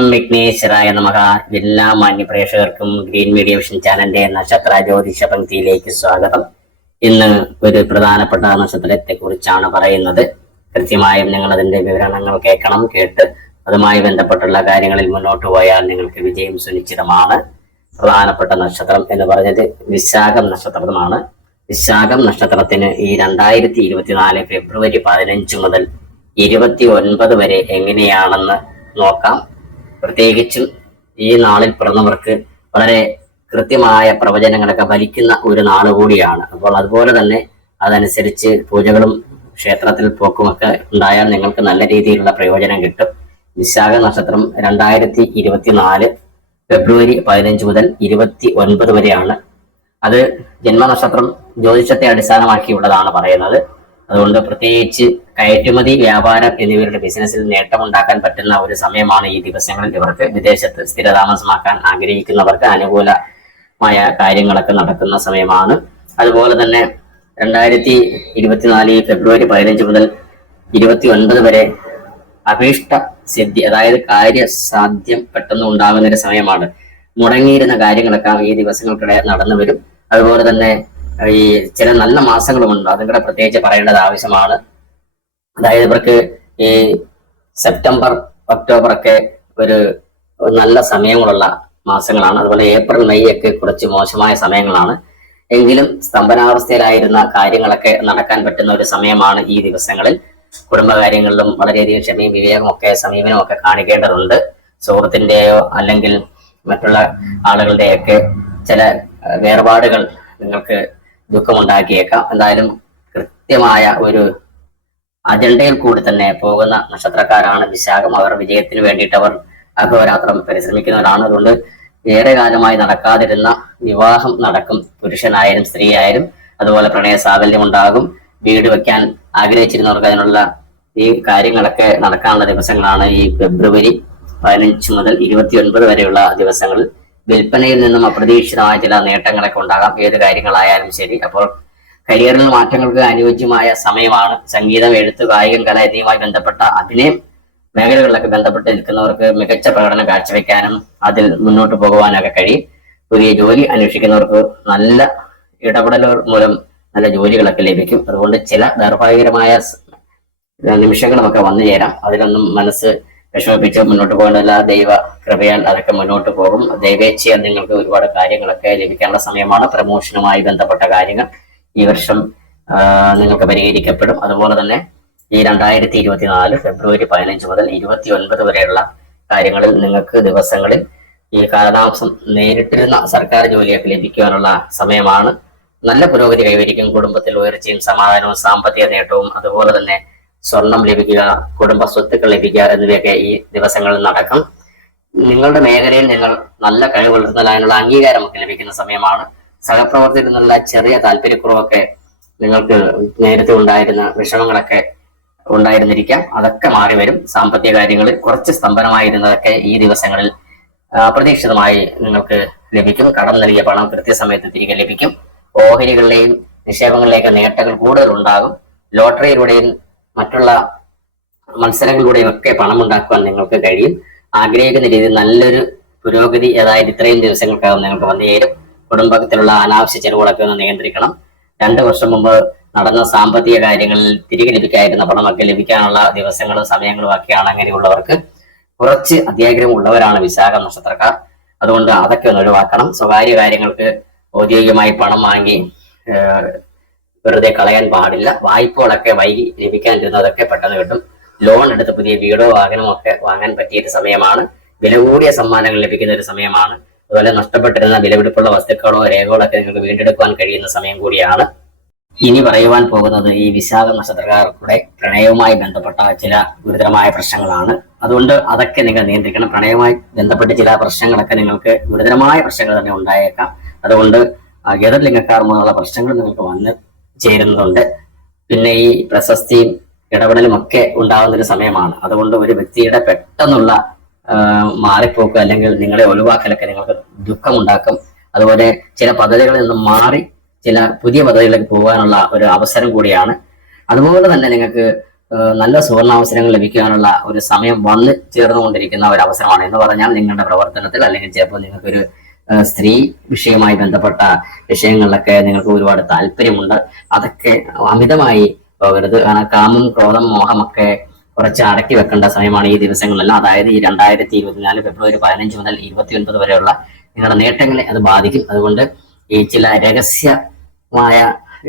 വിഘ്നേശ്വരായ നമക എല്ലാ മാന്യ പ്രേക്ഷകർക്കും ഗ്രീൻ മീഡിയ വിഷൻ ചാനലിന്റെ നക്ഷത്ര ജ്യോതിഷ പങ്ക്തിയിലേക്ക് സ്വാഗതം. ഇന്ന് ഒരു പ്രധാനപ്പെട്ട നക്ഷത്രത്തെ കുറിച്ചാണ് പറയുന്നത്. കൃത്യമായും നിങ്ങൾ അതിന്റെ വിവരണങ്ങൾ കേൾക്കണം കേട്ട് അതുമായി ബന്ധപ്പെട്ടുള്ള കാര്യങ്ങളിൽ മുന്നോട്ട് പോയാൽ നിങ്ങൾക്ക് വിജയം സുനിശ്ചിതമാണ്. പ്രധാനപ്പെട്ട നക്ഷത്രം എന്ന് പറഞ്ഞത് വിശാഖം നക്ഷത്രമാണ്. വിശാഖം നക്ഷത്രത്തിന് ഈ രണ്ടായിരത്തി ഇരുപത്തിനാല് ഫെബ്രുവരി പതിനഞ്ച് മുതൽ ഇരുപത്തി ഒൻപത് വരെ എങ്ങനെയാണെന്ന് നോക്കാം. പ്രത്യേകിച്ചും ഈ നാളിൽ പിറന്നവർക്ക് വളരെ കൃത്യമായ പ്രവചനങ്ങളൊക്കെ ഫലിക്കുന്ന ഒരു നാൾ കൂടിയാണ്. അപ്പോൾ അതുപോലെ തന്നെ അതനുസരിച്ച് പൂജകളും ക്ഷേത്രത്തിൽ പോക്കുമൊക്കെ ഉണ്ടായാൽ നിങ്ങൾക്ക് നല്ല രീതിയിലുള്ള പ്രയോജനം കിട്ടും. വിശാഖ നക്ഷത്രം രണ്ടായിരത്തി ഇരുപത്തിനാല് ഫെബ്രുവരി പതിനഞ്ച് മുതൽ ഇരുപത്തി ഒൻപത് വരെയാണ്. അത് ജന്മനക്ഷത്രം ജ്യോതിഷത്തെ അടിസ്ഥാനമാക്കിയുള്ളതാണ് പറയുന്നത്. അതുകൊണ്ട് പ്രത്യേകിച്ച് കയറ്റുമതി വ്യാപാരം എന്നിവരുടെ ബിസിനസ്സിൽ നേട്ടമുണ്ടാക്കാൻ പറ്റുന്ന ഒരു സമയമാണ് ഈ ദിവസങ്ങളിൽ ഇവർക്ക് വിദേശത്ത് സ്ഥിരതാമസമാക്കാൻ ആഗ്രഹിക്കുന്നവർക്ക് അനുകൂലമായ കാര്യങ്ങളൊക്കെ നടക്കുന്ന സമയമാണ്. അതുപോലെ തന്നെ രണ്ടായിരത്തി ഇരുപത്തിനാല് ഫെബ്രുവരി പതിനഞ്ച് മുതൽ ഇരുപത്തി ഒൻപത് വരെ അഭീഷ്ട സിദ്ധി അതായത് കാര്യസാധ്യം പെട്ടെന്ന് ഉണ്ടാകുന്ന ഒരു സമയമാണ്. മുടങ്ങിയിരുന്ന കാര്യങ്ങളൊക്കെ ഈ ദിവസങ്ങൾക്കിടെ നടന്നു വരും. അതുപോലെ തന്നെ ഈ ചില നല്ല മാസങ്ങളുമുണ്ട്. അതും കൂടെ പ്രത്യേകിച്ച് പറയേണ്ടത് ആവശ്യമാണ്. അതായത് ഇവർക്ക് ഈ സെപ്റ്റംബർ ഒക്ടോബർ ഒക്കെ ഒരു നല്ല സമയങ്ങളുള്ള മാസങ്ങളാണ്. അതുപോലെ ഏപ്രിൽ മെയ് ഒക്കെ കുറച്ച് മോശമായ സമയങ്ങളാണ്. എങ്കിലും സ്തംഭനാവസ്ഥയിലായിരുന്ന കാര്യങ്ങളൊക്കെ നടക്കാൻ പറ്റുന്ന ഒരു സമയമാണ് ഈ ദിവസങ്ങളിൽ. കുടുംബകാര്യങ്ങളിലും വളരെയധികം ക്ഷമയും സമീപനവും ഒക്കെ കാണിക്കേണ്ടതുണ്ട്. സുഹൃത്തിന്റെയോ അല്ലെങ്കിൽ മറ്റുള്ള ആളുകളുടെയൊക്കെ ചില വേർപാടുകൾ നിങ്ങൾക്ക് ദുഃഖമുണ്ടാക്കിയേക്കാം. എന്തായാലും കൃത്യമായ ഒരു അജണ്ടയിൽ കൂടി തന്നെ പോകുന്ന നക്ഷത്രക്കാരാണ് വിശാഖം. അവർ വിജയത്തിന് വേണ്ടിയിട്ട് അവർ അഹോരാത്രം പരിശ്രമിക്കുന്നവരാണ്. അതുകൊണ്ട് ഏറെ കാലമായി നടക്കാതിരുന്ന വിവാഹം നടക്കും. പുരുഷനായാലും സ്ത്രീയായാലും അതുപോലെ പ്രണയ സാഫല്യം ഉണ്ടാകും വീട് വെക്കാൻ ആഗ്രഹിച്ചിരുന്നവർക്ക് അതിനുള്ള ഈ കാര്യങ്ങളൊക്കെ നടക്കാനുള്ള ദിവസങ്ങളാണ് ഈ ഫെബ്രുവരി പതിനഞ്ച് മുതൽ ഇരുപത്തി ഒൻപത് വരെയുള്ള ദിവസങ്ങളിൽ വിൽപ്പനയിൽ നിന്നും അപ്രതീക്ഷിതമായ ചില നേട്ടങ്ങളൊക്കെ ഉണ്ടാകാം. ഏത് കാര്യങ്ങളായാലും ശരി. അപ്പോൾ കരിയറിൽ മാറ്റങ്ങൾക്ക് അനുയോജ്യമായ സമയമാണ്. സംഗീതം എഴുത്ത് കായികം കല എന്നിവയുമായി ബന്ധപ്പെട്ട അഭിനയം മേഖലകളിലൊക്കെ ബന്ധപ്പെട്ട് നിൽക്കുന്നവർക്ക് മികച്ച പ്രകടനം കാഴ്ചവെക്കാനും അതിൽ മുന്നോട്ട് പോകുവാനൊക്കെ കഴിയും. പുതിയ ജോലി അന്വേഷിക്കുന്നവർക്ക് നല്ല ഇടപെടലുകൾ മൂലം നല്ല ജോലികളൊക്കെ ലഭിക്കും. അതുകൊണ്ട് ചില ദൗർഭാഗ്യകരമായ നിമിഷങ്ങളുമൊക്കെ വന്നു ചേരാം അതിലൊന്നും മനസ്സ് വിഷമിപ്പിച്ച് മുന്നോട്ട് പോകേണ്ടല്ല ദൈവ കൃപയാൽ അതൊക്കെ മുന്നോട്ട് പോകും. ദൈവേച്ഛയാൽ നിങ്ങൾക്ക് ഒരുപാട് കാര്യങ്ങളൊക്കെ ലഭിക്കാനുള്ള സമയമാണ്. പ്രമോഷനുമായി ബന്ധപ്പെട്ട കാര്യങ്ങൾ ഈ വർഷം നിങ്ങൾക്ക് പരിഹരിക്കപ്പെടും. അതുപോലെ തന്നെ ഈ രണ്ടായിരത്തി ഇരുപത്തിനാല് ഫെബ്രുവരി പതിനഞ്ച് മുതൽ ഇരുപത്തി ഒൻപത് വരെയുള്ള കാര്യങ്ങളിൽ നിങ്ങൾക്ക് ദിവസങ്ങളിൽ ഈ കാലതാമസം നേരിട്ടിരുന്ന സർക്കാർ ജോലിയൊക്കെ ലഭിക്കുവാനുള്ള സമയമാണ്. നല്ല പുരോഗതി കൈവരിക്കും. കുടുംബത്തിൽ ഉയർച്ചയും സമാധാനവും സാമ്പത്തിക നേട്ടവും അതുപോലെ തന്നെ സ്വർണം ലഭിക്കുക കുടുംബ സ്വത്തുക്കൾ ലഭിക്കുക എന്നിവയൊക്കെ ഈ ദിവസങ്ങളിൽ നടക്കും. നിങ്ങളുടെ മേഖലയിൽ നിങ്ങൾ നല്ല കഴിവ് അംഗീകാരം അംഗീകാരമൊക്കെ ലഭിക്കുന്ന സമയമാണ്. സഹപ്രവർത്തകരിൽ നിന്നുള്ള ചെറിയ താല്പര്യക്കുറവൊക്കെ നിങ്ങൾക്ക് നേരത്തെ ഉണ്ടായിരുന്ന വിഷമങ്ങളൊക്കെ ഉണ്ടായിരുന്നിരിക്കാം. അതൊക്കെ മാറി വരും. സാമ്പത്തിക കാര്യങ്ങളിൽ കുറച്ച് സ്തംഭനമായിരുന്നതൊക്കെ ഈ ദിവസങ്ങളിൽ അപ്രതീക്ഷിതമായി നിങ്ങൾക്ക് ലഭിക്കും. കടം നൽകിയ പണം കൃത്യസമയത്ത് തിരികെ ലഭിക്കും. ഓഹരികളിലെയും നിക്ഷേപങ്ങളിലേക്ക് നേട്ടങ്ങൾ കൂടുതൽ ഉണ്ടാകും ലോട്ടറിയിലൂടെയും മറ്റുള്ള മത്സരങ്ങളിലൂടെയും ഒക്കെ പണം ഉണ്ടാക്കുവാൻ നിങ്ങൾക്ക് കഴിയും. ആഗ്രഹിക്കുന്ന രീതിയിൽ നല്ലൊരു പുരോഗതി അതായത് ഇത്രയും ദിവസങ്ങൾക്കകം നിങ്ങൾക്ക് വന്നു. ചേരും കുടുംബത്തിലുള്ള അനാവശ്യ ചെലവുകളൊക്കെ ഒന്ന് നിയന്ത്രിക്കണം. രണ്ട് വർഷം മുമ്പ് നടന്ന സാമ്പത്തിക കാര്യങ്ങളിൽ തിരികെ ലഭിക്കായിരുന്ന പണമൊക്കെ ലഭിക്കാനുള്ള ദിവസങ്ങളും സമയങ്ങളും ഒക്കെയാണ് അങ്ങനെയുള്ളവർക്ക് കുറച്ച് അത്യാഗ്രഹം ഉള്ളവരാണ് വിശാഖ നക്ഷത്രക്കാർ. അതുകൊണ്ട് അതൊക്കെ ഒന്ന് ഒഴിവാക്കണം. സ്വകാര്യ കാര്യങ്ങൾക്ക് ഔദ്യോഗികമായി പണം വാങ്ങി വെറുതെ കളയാൻ പാടില്ല. വായ്പകളൊക്കെ വൈകി ലഭിക്കാനിരുന്നതൊക്കെ പെട്ടെന്ന് കിട്ടും. ലോൺ എടുത്ത് പുതിയ വീടോ വാഹനമോ ഒക്കെ വാങ്ങാൻ പറ്റിയ ഒരു സമയമാണ്. വില കൂടിയ സമ്മാനങ്ങൾ ലഭിക്കുന്ന ഒരു സമയമാണ്. അതുപോലെ നഷ്ടപ്പെട്ടിരുന്ന വിലപിടിപ്പുള്ള വസ്തുക്കളോ രേഖകളോ ഒക്കെ നിങ്ങൾക്ക് വീണ്ടെടുക്കുവാൻ കഴിയുന്ന സമയം കൂടിയാണ്. ഇനി പറയുവാൻ പോകുന്നത് ഈ വിശാഖ നക്ഷത്രക്കാർക്കുടെ പ്രണയവുമായി ബന്ധപ്പെട്ട ചില ഗുരുതരമായ പ്രശ്നങ്ങളാണ്. അതുകൊണ്ട് അതൊക്കെ നിങ്ങൾ നിയന്ത്രിക്കണം. പ്രണയവുമായി ബന്ധപ്പെട്ട് ചില പ്രശ്നങ്ങളൊക്കെ നിങ്ങൾക്ക് ഗുരുതരമായ പ്രശ്നങ്ങൾ തന്നെ ഉണ്ടായേക്കാം. അതുകൊണ്ട് ഗതലിംഗക്കാർ മുതലുള്ള പ്രശ്നങ്ങൾ നിങ്ങൾക്ക് വന്ന് ചേരുന്നുണ്ട് പിന്നെ ഈ പ്രശസ്തിയും ഇടപെടലും ഒക്കെ ഉണ്ടാകുന്ന ഒരു സമയമാണ്. അതുകൊണ്ട് ഒരു വ്യക്തിയുടെ പെട്ടെന്നുള്ള മാറിപ്പോക്ക് അല്ലെങ്കിൽ നിങ്ങളെ ഒഴിവാക്കലൊക്കെ നിങ്ങൾക്ക് ദുഃഖമുണ്ടാക്കും. അതുപോലെ ചില പദ്ധതികളിൽ നിന്നും മാറി ചില പുതിയ പദ്ധതികളിലേക്ക് പോകാനുള്ള ഒരു അവസരം കൂടിയാണ്. അതുപോലെ തന്നെ നിങ്ങൾക്ക് നല്ല സുവർണാവസരങ്ങൾ ലഭിക്കാനുള്ള ഒരു സമയം വന്ന് ചേർന്നുകൊണ്ടിരിക്കുന്ന ഒരു അവസരമാണ് എന്ന് പറഞ്ഞാൽ നിങ്ങളുടെ പ്രവർത്തനത്തിൽ അല്ലെങ്കിൽ ചിലപ്പോൾ നിങ്ങൾക്കൊരു സ്ത്രീ വിഷയവുമായി ബന്ധപ്പെട്ട വിഷയങ്ങളിലൊക്കെ നിങ്ങൾക്ക് ഒരുപാട് താല്പര്യമുണ്ട്. അതൊക്കെ അമിതമായി പോകരുത് കാരണം കാമം ക്രോധം മോഹമൊക്കെ കുറച്ച് അടക്കി വെക്കേണ്ട സമയമാണ് ഈ ദിവസങ്ങളിലെല്ലാം. അതായത് ഈ രണ്ടായിരത്തി ഇരുപത്തിനാല് ഫെബ്രുവരി പതിനഞ്ച് മുതൽ ഇരുപത്തി ഒൻപത് വരെയുള്ള നിങ്ങളുടെ നേട്ടങ്ങളെ അത് ബാധിക്കും. അതുകൊണ്ട് ഈ ചില രഹസ്യമായ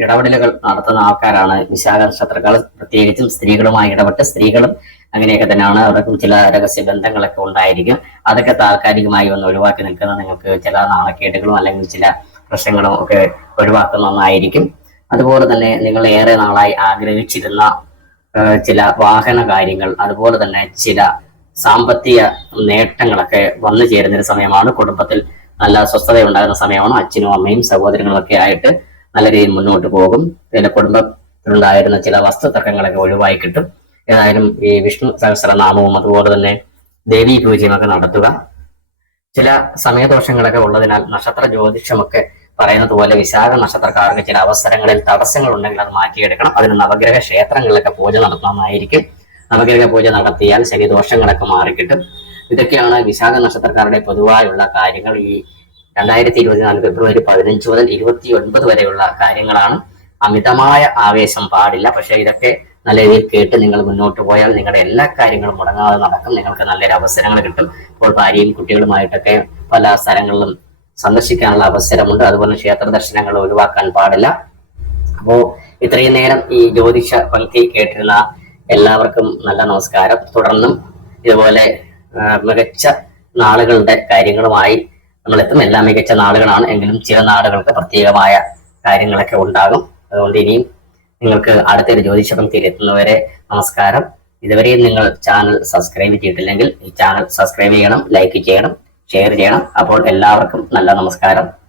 ഇടപെടലുകൾ നടത്തുന്ന ആൾക്കാരാണ് വിശാഖ നക്ഷത്രക്കാർ പ്രത്യേകിച്ചും സ്ത്രീകളുമായി ഇടപെട്ട് സ്ത്രീകളും അങ്ങനെയൊക്കെ തന്നെയാണ്. അവർക്കും ചില രഹസ്യ ബന്ധങ്ങളൊക്കെ ഉണ്ടായിരിക്കും. അതൊക്കെ താൽക്കാലികമായി ഒന്ന് ഒഴിവാക്കി നിൽക്കുന്ന നിങ്ങൾക്ക് ചില നാണക്കേടുകളും അല്ലെങ്കിൽ ചില പ്രശ്നങ്ങളും ഒക്കെ ഒഴിവാക്കുന്ന ഒന്നായിരിക്കും. അതുപോലെ തന്നെ നിങ്ങൾ ഏറെ നാളായി ആഗ്രഹിച്ചിരുന്ന ചില വാഹന കാര്യങ്ങൾ അതുപോലെ തന്നെ ചില സാമ്പത്തിക നേട്ടങ്ങളൊക്കെ വന്നു ചേരുന്ന ഒരു സമയമാണ്. കുടുംബത്തിൽ നല്ല സ്വസ്ഥത ഉണ്ടാകുന്ന സമയമാണ്. അച്ഛനും അമ്മയും സഹോദരങ്ങളൊക്കെ ആയിട്ട് നല്ല രീതിയിൽ മുന്നോട്ട് പോകും. പിന്നെ കുടുംബത്തിലുണ്ടായിരുന്ന ചില വസ്തു തർക്കങ്ങളൊക്കെ ഒഴിവായി കിട്ടും. ഏതായാലും ഈ വിഷ്ണു സഹസ്രനാമവും അതുപോലെ തന്നെ ദേവീ പൂജയും ഒക്കെ നടത്തുക. ചില സമയദോഷങ്ങളൊക്കെ ഉള്ളതിനാൽ നക്ഷത്ര ജ്യോതിഷമൊക്കെ പറയുന്നത് പോലെ വിശാഖ നക്ഷത്രക്കാർക്ക് ചില അവസരങ്ങളിൽ തടസ്സങ്ങൾ ഉണ്ടെങ്കിൽ അത് മാറ്റിയെടുക്കണം. അതിന് നവഗ്രഹ ക്ഷേത്രങ്ങളിലൊക്കെ പൂജ നടത്താമായിരിക്കും. നവഗ്രഹ പൂജ നടത്തിയാൽ ശനിദോഷങ്ങളൊക്കെ മാറിക്കിട്ടും. ഇതൊക്കെയാണ് വിശാഖ നക്ഷത്രക്കാരുടെ പൊതുവായുള്ള കാര്യങ്ങൾ. ഈ രണ്ടായിരത്തി ഇരുപത്തിനാല് ഫെബ്രുവരി പതിനഞ്ച് മുതൽ ഇരുപത്തി ഒൻപത് വരെയുള്ള കാര്യങ്ങളാണ്. അമിതമായ ആവേശം പാടില്ല. പക്ഷേ ഇതൊക്കെ നല്ല രീതിയിൽ കേട്ട് നിങ്ങൾ മുന്നോട്ട് പോയാൽ നിങ്ങളുടെ എല്ലാ കാര്യങ്ങളും മുടങ്ങാതെ നടക്കും. നിങ്ങൾക്ക് നല്ലൊരു അവസരങ്ങൾ കിട്ടും. ഇപ്പോൾ ഭാര്യയും കുട്ടികളുമായിട്ടൊക്കെ പല സ്ഥലങ്ങളിലും സന്ദർശിക്കാനുള്ള അവസരമുണ്ട്. അതുപോലെ ക്ഷേത്ര ദർശനങ്ങൾ ഒഴിവാക്കാൻ പാടില്ല. അപ്പോ ഇത്രയും നേരം ഈ ജ്യോതിഷ പങ്ക്തി കേട്ടിരുന്ന എല്ലാവർക്കും നല്ല നമസ്കാരം. തുടർന്നും ഇതുപോലെ മികച്ച നാളുകളുടെ കാര്യങ്ങളുമായി നമ്മൾ എത്തും എല്ലാം മികച്ച നാളുകളാണ്. എങ്കിലും ചില നാടുകൾക്ക് പ്രത്യേകമായ കാര്യങ്ങളൊക്കെ ഉണ്ടാകും. അതുകൊണ്ട് ഇനിയും നിങ്ങൾക്ക് അടുത്തൊരു ജ്യോതിഷ തിരിയെത്തുന്നവരെ നമസ്കാരം. ഇതുവരെയും നിങ്ങൾ ചാനൽ സബ്സ്ക്രൈബ് ചെയ്തിട്ടില്ലെങ്കിൽ ഈ ചാനൽ സബ്സ്ക്രൈബ് ചെയ്യണം ലൈക്ക് ചെയ്യണം ഷെയർ ചെയ്യണം. അപ്പോൾ എല്ലാവർക്കും നല്ല നമസ്കാരം.